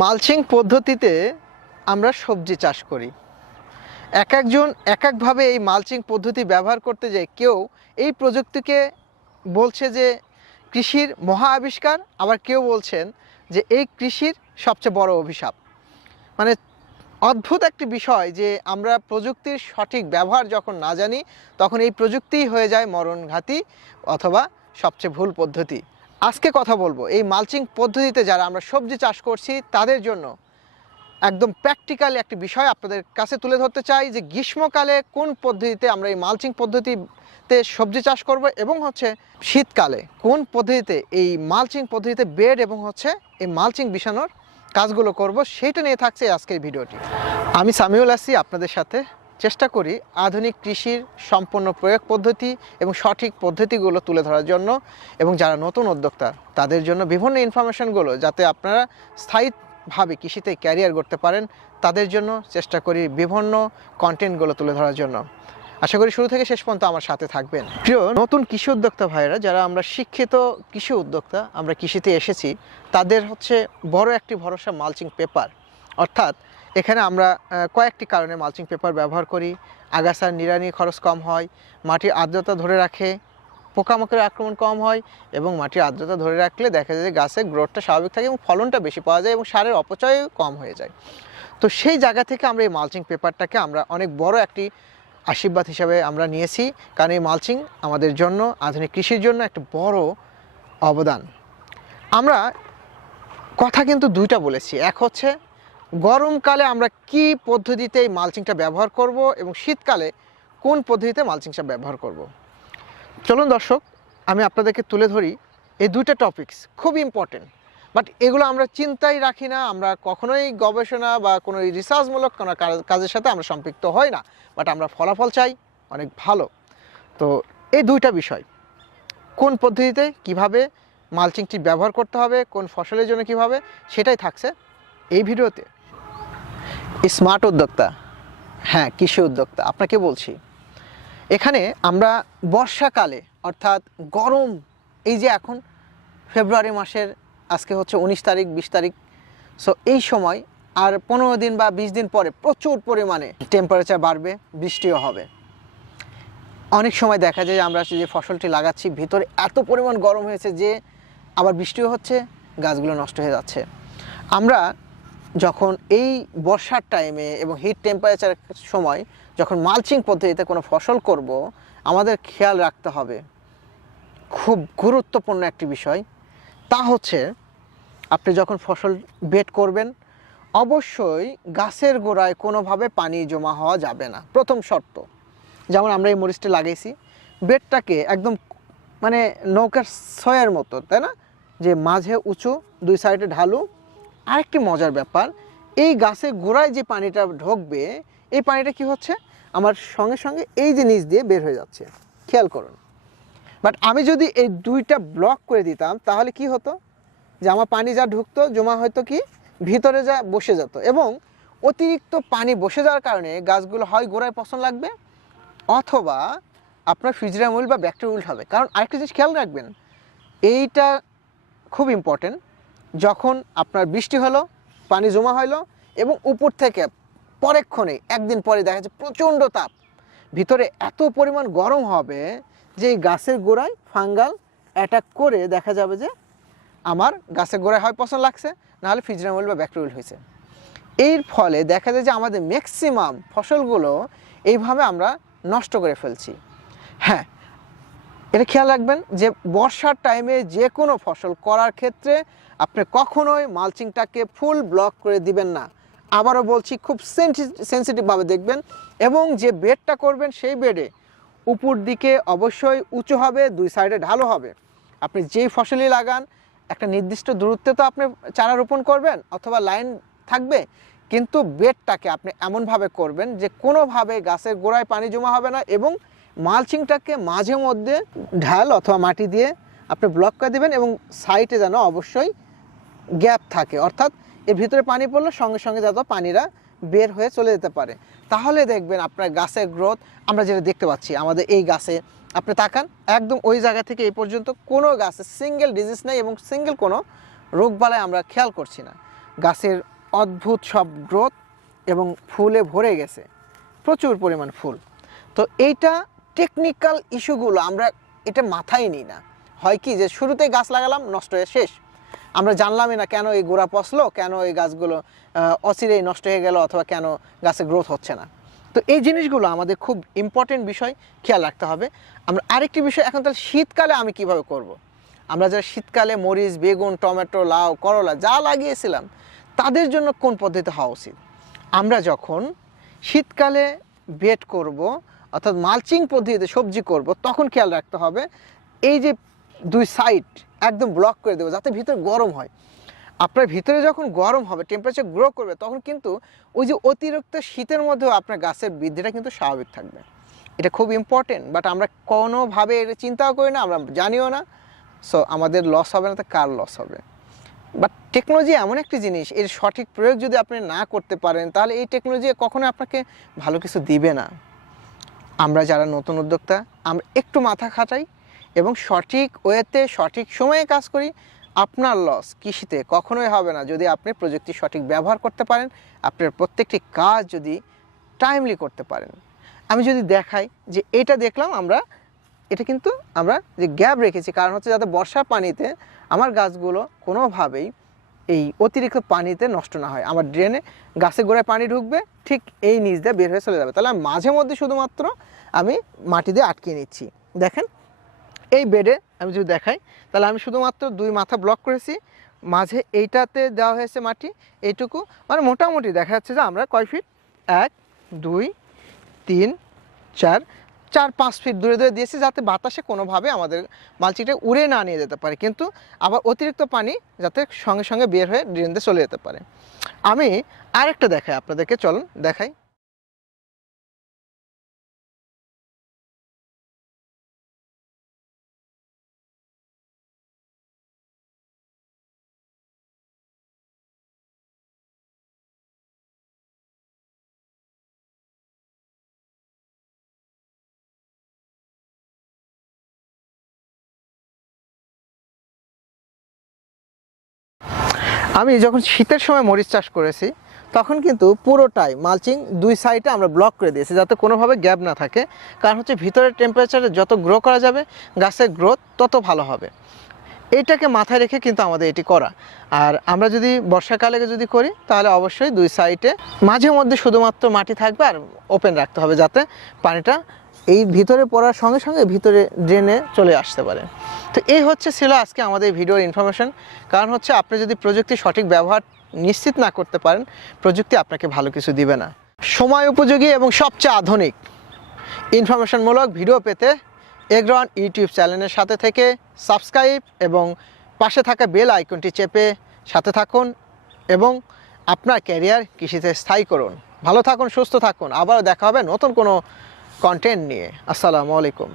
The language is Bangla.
মালচিং পদ্ধতিতে আমরা সবজি চাষ করি। একজন একভাবে এই মালচিং পদ্ধতি ব্যবহার করতে যায়। কেউ এই প্রযুক্তিকে বলছে যে কৃষির মহা আবিষ্কার, আবার কেউ বলছেন যে এই কৃষির সবচেয়ে বড় অভিশাপ। মানে অদ্ভুত একটি বিষয় যে আমরা প্রযুক্তির সঠিক ব্যবহার যখন না জানি তখন এই প্রযুক্তিই হয়ে যায় মরণঘাতী অথবা সবচেয়ে ভুল পদ্ধতি। আজকে কথা বলবো এই মালচিং পদ্ধতিতে যারা আমরা সবজি চাষ করছি তাদের জন্য একদম প্র্যাকটিক্যাল একটি বিষয় আপনাদের কাছে তুলে ধরতে চাই যে গ্রীষ্মকালে কোন পদ্ধতিতে আমরা এই মালচিং পদ্ধতিতে সবজি চাষ করব এবং শীতকালে কোন পদ্ধতিতে এই মালচিং পদ্ধতিতে বেড এবং এই মালচিং বিছানোর কাজগুলো করব, সেইটা নিয়ে থাকছে আজকের ভিডিওটি। আমি সামিউল আসি আপনাদের সাথে চেষ্টা করি আধুনিক কৃষির সম্পূর্ণ প্রয়োগ পদ্ধতি এবং সঠিক পদ্ধতিগুলো তুলে ধরার জন্য, এবং যারা নতুন উদ্যোক্তা তাদের জন্য বিভিন্ন ইনফরমেশনগুলো যাতে আপনারা স্থায়ীভাবে কৃষিতে ক্যারিয়ার করতে পারেন তাদের জন্য চেষ্টা করি বিভিন্ন কন্টেন্টগুলো তুলে ধরার জন্য। আশা করি শুরু থেকে শেষ পর্যন্ত আমার সাথে থাকবেন। প্রিয় নতুন কৃষি উদ্যোক্তা ভাইরা, যারা আমরা শিক্ষিত কৃষি উদ্যোক্তা, আমরা কৃষিতে এসেছি, তাদের বড় একটি ভরসা মালচিং পেপার। অর্থাৎ এখানে আমরা কয়েকটি কারণে মালচিং পেপার ব্যবহার করি। আগাছার নিড়ানি খরচ কম হয়, মাটির আর্দ্রতা ধরে রাখে, পোকামাকড়ের আক্রমণ কম হয়, এবং মাটির আর্দ্রতা ধরে রাখলে দেখা যায় যে গাছের গ্রোথটা স্বাভাবিক থাকে এবং ফলনটা বেশি পাওয়া যায় এবং সারের অপচয়ও কম হয়ে যায়। তো সেই জায়গা থেকে আমরা এই মালচিং পেপারটাকে আমরা অনেক বড় একটি আশীর্বাদ হিসাবে আমরা নিয়েছি, কারণ এই মালচিং আমাদের জন্য আধুনিক কৃষির জন্য একটা বড় অবদান। আমরা কথা কিন্তু দুইটা বলেছি, এক গরমকালে আমরা কি পদ্ধতিতে এই মালচিংটা ব্যবহার করব এবং শীতকালে কোন পদ্ধতিতে মালচিংটা ব্যবহার করব। চলুন দর্শক, আমি আপনাদেরকে তুলে ধরি এই দুইটা টপিকস, খুব ইম্পর্টেন্ট, বাট এগুলো আমরা চিন্তাই রাখি না। আমরা কখনোই গবেষণা বা কোনো রিসার্চমূলক কোনো কাজের সাথে আমরা সম্পৃক্ত হই না, বাট আমরা ফলাফল চাই অনেক ভালো। তো এই দুইটা বিষয়, কোন পদ্ধতিতে কিভাবে মালচিংটি ব্যবহার করতে হবে, কোন ফসলের জন্য কিভাবে, সেটাই থাকছে এই ভিডিওতে। স্মার্ট উদ্যোক্তা, হ্যাঁ কৃষি উদ্যোক্তা আপনাকে বলছি, এখানে আমরা বর্ষাকালে অর্থাৎ গরম, এই যে এখন ফেব্রুয়ারি মাসের আজকে 19 তারিখ 20 তারিখ, সো এই সময় আর 15 দিন বা 20 দিন পরে প্রচুর পরিমাণে টেম্পারেচার বাড়বে, বৃষ্টিও হবে। অনেক সময় দেখা যায় আমরা যে ফসলটি লাগাচ্ছি ভিতরে এত পরিমাণ গরম হয়েছে যে আবার বৃষ্টিও হচ্ছে, গাছগুলো নষ্ট হয়ে যাচ্ছে। আমরা যখন এই বর্ষার টাইমে এবং হিট টেম্পারেচারের সময় যখন মালচিং পদ্ধতিতে কোনো ফসল করব, আমাদের খেয়াল রাখতে হবে খুব গুরুত্বপূর্ণ একটি বিষয়। তা আপনি যখন ফসল বেড করবেন অবশ্যই গাছের গোড়ায় কোনোভাবে পানি জমা হওয়া যাবে না, প্রথম শর্ত। যেমন আমরা এই মরিচটা লাগিয়েছি, বেডটাকে একদম মানে নৌকার ছয়ের মতো, তাই না, যে মাঝে উঁচু, দুই সাইডে ঢালু। আরেকটি মজার ব্যাপার, এই গাছের গোড়ায় যে পানিটা ঢুকবে এই পানিটা কি আমার সঙ্গে সঙ্গে এই যে নিচ দিয়ে বের হয়ে যাচ্ছে, খেয়াল করুন। বাট আমি যদি এই দুইটা ব্লক করে দিতাম তাহলে কি হতো, যে আমার পানি যা ঢুকতো জমা হয়তো কি ভিতরে যা বসে যেত, এবং অতিরিক্ত পানি বসে যাওয়ার কারণে গাছগুলো হয় গোড়ায় পচন লাগবে অথবা আপনার ফিউজারামুল বা ব্যাকটেরিয়াল হবে। কারণ আরেকটা জিনিস খেয়াল রাখবেন, এইটা খুব ইম্পর্টেন্ট, যখন আপনার বৃষ্টি হলো, পানি জমা হলো এবং উপর থেকে পরেক্ষণে একদিন পরে দেখা যাচ্ছে প্রচণ্ড তাপ, ভিতরে এত পরিমাণ গরম হবে যে এই গাছের গোড়ায় ফাঙ্গাল অ্যাটাক করে দেখা যাবে যে আমার গাছের গোড়ায় হয় পচন লাগছে, নাহলে ফিউজারামুল বা ব্যাকটেরিয়াল হয়েছে। এর ফলে দেখা যায় যে আমাদের ম্যাক্সিমাম ফসলগুলো এইভাবে আমরা নষ্ট করে ফেলছি। হ্যাঁ, এটা খেয়াল রাখবেন যে বর্ষার টাইমে যে কোনো ফসল করার ক্ষেত্রে আপনি কখনোই মালচিংটাকে ফুল ব্লক করে দিবেন না। আবারও বলছি, খুব সেন্সিটিভভাবে দেখবেন, এবং যে বেডটা করবেন সেই বেডে উপর দিকে অবশ্যই উঁচু হবে, দুই সাইডে ঢালু হবে। আপনি যেই ফসলই লাগান একটা নির্দিষ্ট দূরত্বে তো আপনি চারা রোপণ করবেন অথবা লাইন থাকবে, কিন্তু বেডটাকে আপনি এমনভাবে করবেন যে কোনোভাবে গাছের গোড়ায় পানি জমা হবে না, এবং মালচিংটাকে মাঝে মধ্যে ঢাল অথবা মাটি দিয়ে আপনি ব্লক করে দেবেন, এবং সাইডে যেন অবশ্যই গ্যাপ থাকে, অর্থাৎ এর ভিতরে পানি পড়লে সঙ্গে সঙ্গে যাতে পানিরা বের হয়ে চলে যেতে পারে। তাহলে দেখবেন আপনার গাছের গ্রোথ, আমরা যেটা দেখতে পাচ্ছি আমাদের এই গাছে আপনি তাকান, একদম ওই জায়গা থেকে এই পর্যন্ত কোনো গাছে সিঙ্গেল ডিজিজ নেই এবং সিঙ্গেল কোনো রোগবালাই আমরা খেয়াল করছি না। গাছের অদ্ভুত সব গ্রোথ এবং ফুলে ভরে গেছে, প্রচুর পরিমাণ ফুল। তো এইটা টেকনিক্যাল ইস্যুগুলো আমরা এটা মাথায় নিই না। হয় কি যে শুরুতেই গাছ লাগালাম, নষ্ট হয়ে শেষ, আমরা জানলামই না কেন এই গোড়া পচলো, কেন এই গাছগুলো অচিরেই নষ্ট হয়ে গেল, অথবা কেন গাছের গ্রোথ হচ্ছে না। তো এই জিনিসগুলো আমাদের খুব ইম্পর্টেন্ট বিষয়, খেয়াল রাখতে হবে। আমরা আরেকটি বিষয়, এখন তাহলে শীতকালে আমি কিভাবে করব। আমরা যারা শীতকালে মরিচ, বেগুন, টমেটো, লাউ, করলা যা লাগিয়েছিলাম তাদের জন্য কোন পদ্ধতি হওয়া উচিত। আমরা যখন শীতকালে বেড করব, অর্থাৎ মালচিং পদ্ধতিতে সবজি করব, তখন খেয়াল রাখতে হবে এই যে দুই সাইড একদম ব্লক করে দেবো, যাতে ভিতরে গরম হয়। আপনার ভিতরে যখন গরম হবে, টেম্পারেচার গ্রো করবে, তখন কিন্তু ওই যে অতিরিক্ত শীতের মধ্যেও আপনার গাছের বৃদ্ধিটা কিন্তু স্বাভাবিক থাকবে। এটা খুব ইম্পর্টেন্ট, বাট আমরা কোনোভাবে এটা চিন্তাও করি না, আমরা জানিও না। সো আমাদের লস হবে না, তো কার লস হবে। বাট টেকনোলজি এমন একটি জিনিস, এর সঠিক প্রয়োগ যদি আপনি না করতে পারেন, তাহলে এই টেকনোলজি কখনো আপনাকে ভালো কিছু দিবে না। আমরা যারা নতুন উদ্যোক্তা, আমরা একটু মাথা খাটাই এবং সঠিক ওয়েতে সঠিক সময়ে কাজ করি, আপনার লস কৃষিতে কখনোই হবে না যদি আপনি প্রযুক্তি সঠিক ব্যবহার করতে পারেন, আপনার প্রত্যেকটি কাজ যদি টাইমলি করতে পারেন। আমি যদি দেখাই যে এটা দেখলাম আমরা, এটা কিন্তু আমরা যে গ্যাপ রেখেছি, কারণ হচ্ছে যাতে বর্ষার পানিতে আমার গাছগুলো কোনোভাবেই এই অতিরিক্ত পানিতে নষ্ট না হয়। আমার ড্রেনে গাছে গোড়ায় পানি ঢুকবে, ঠিক এই নিচ দিয়ে বের হয়ে চলে যাবে। তাহলে আমি মাঝে মধ্যে শুধুমাত্র আমি মাটি দিয়ে আটকে নিচ্ছি। দেখেন এই বেডে আমি যদি দেখাই, তাহলে আমি শুধুমাত্র 2 মাথা ব্লক করেছি, মাঝে এইটাতে দেওয়া হয়েছে মাটি এইটুকু, মানে মোটামুটি দেখা যাচ্ছে যে আমরা কয় ফিট, 1 2 3 4 4-5 ফিট দূরে দূরে দিয়েছি, যাতে বাতাসে কোনোভাবে আমাদের মালচিংটা উড়ে না নিয়ে যেতে পারে, কিন্তু আবার অতিরিক্ত পানি যাতে সঙ্গে সঙ্গে বের হয়ে ড্রেন দিয়ে চলে যেতে পারে। আমি আরেকটা দেখাই আপনাদেরকে, চলুন দেখাই। আমি যখন শীতের সময় মরিচ চাষ করেছি, তখন কিন্তু পুরোটাই মালচিং 2 সাইডে আমরা ব্লক করে দিয়েছি, যাতে কোনোভাবে গ্যাপ না থাকে। কারণ হচ্ছে ভিতরের টেম্পারেচারে যত গ্রো করা যাবে, গাছের গ্রোথ তত ভালো হবে। এইটাকে মাথায় রেখে কিন্তু আমাদের এটি করা। আর আমরা যদি বর্ষাকালে যদি করি, তাহলে অবশ্যই 2 সাইডে মাঝে মধ্যে শুধুমাত্র মাটি থাকবে, আর ওপেন রাখতে হবে, যাতে পানিটা এই ভিতরে পড়ার সঙ্গে সঙ্গে ভিতরে ড্রেনে চলে আসতে পারে। তো এই ছিল আজকে আমাদের ভিডিওর ইনফরমেশন। কারণ হচ্ছে আপনি যদি প্রযুক্তির সঠিক ব্যবহার নিশ্চিত না করতে পারেন, প্রযুক্তি আপনাকে ভালো কিছু দিবে না। সময় উপযোগী এবং সবচেয়ে আধুনিক ইনফরমেশনমূলক ভিডিও পেতে এগ্রন ইউটিউব চ্যানেলের সাথে থেকে সাবস্ক্রাইব এবং পাশে থাকা বেল আইকনটি চেপে সাথে থাকুন এবং আপনার ক্যারিয়ার কৃষিতে স্থায়ী করুন। ভালো থাকুন, সুস্থ থাকুন। আবারও দেখা হবে নতুন কোনো কন্টেন্ট নিয়ে। আসসালামু আলাইকুম।